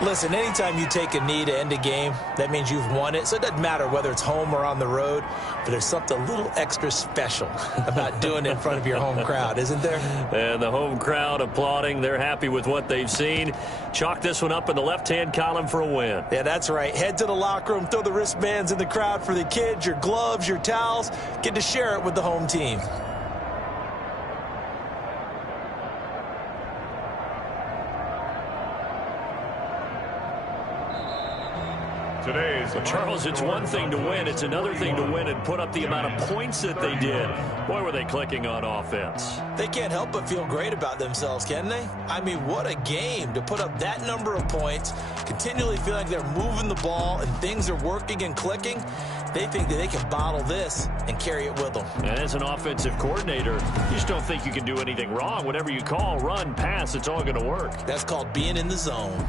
Listen, anytime you take a knee to end a game, that means you've won it. So it doesn't matter whether it's home or on the road, but there's something a little extra special about doing it in front of your home crowd, isn't there? And the home crowd applauding. They're happy with what they've seen. Chalk this one up in the left-hand column for a win. Yeah, that's right. Head to the locker room, throw the wristbands in the crowd for the kids, your gloves, your towels. Get to share it with the home team. Well, Charles, it's one thing to win. It's another thing to win and put up the amount of points that they did. Boy, were they clicking on offense. They can't help but feel great about themselves, can they? I mean, what a game to put up that number of points, continually feel like they're moving the ball and things are working and clicking. They think that they can bottle this and carry it with them. And as an offensive coordinator, you just don't think you can do anything wrong. Whatever you call, run, pass, it's all going to work. That's called being in the zone.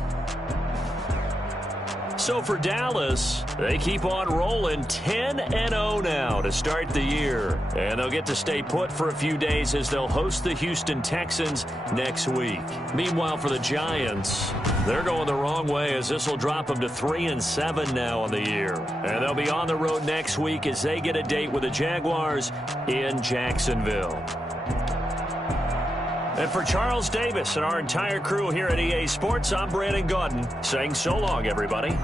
So for Dallas, they keep on rolling 10-0 now to start the year. And they'll get to stay put for a few days as they'll host the Houston Texans next week. Meanwhile, for the Giants, they're going the wrong way as this will drop them to 3-7 now on the year. And they'll be on the road next week as they get a date with the Jaguars in Jacksonville. And for Charles Davis and our entire crew here at EA Sports, I'm Brandon Gaudin saying so long, everybody.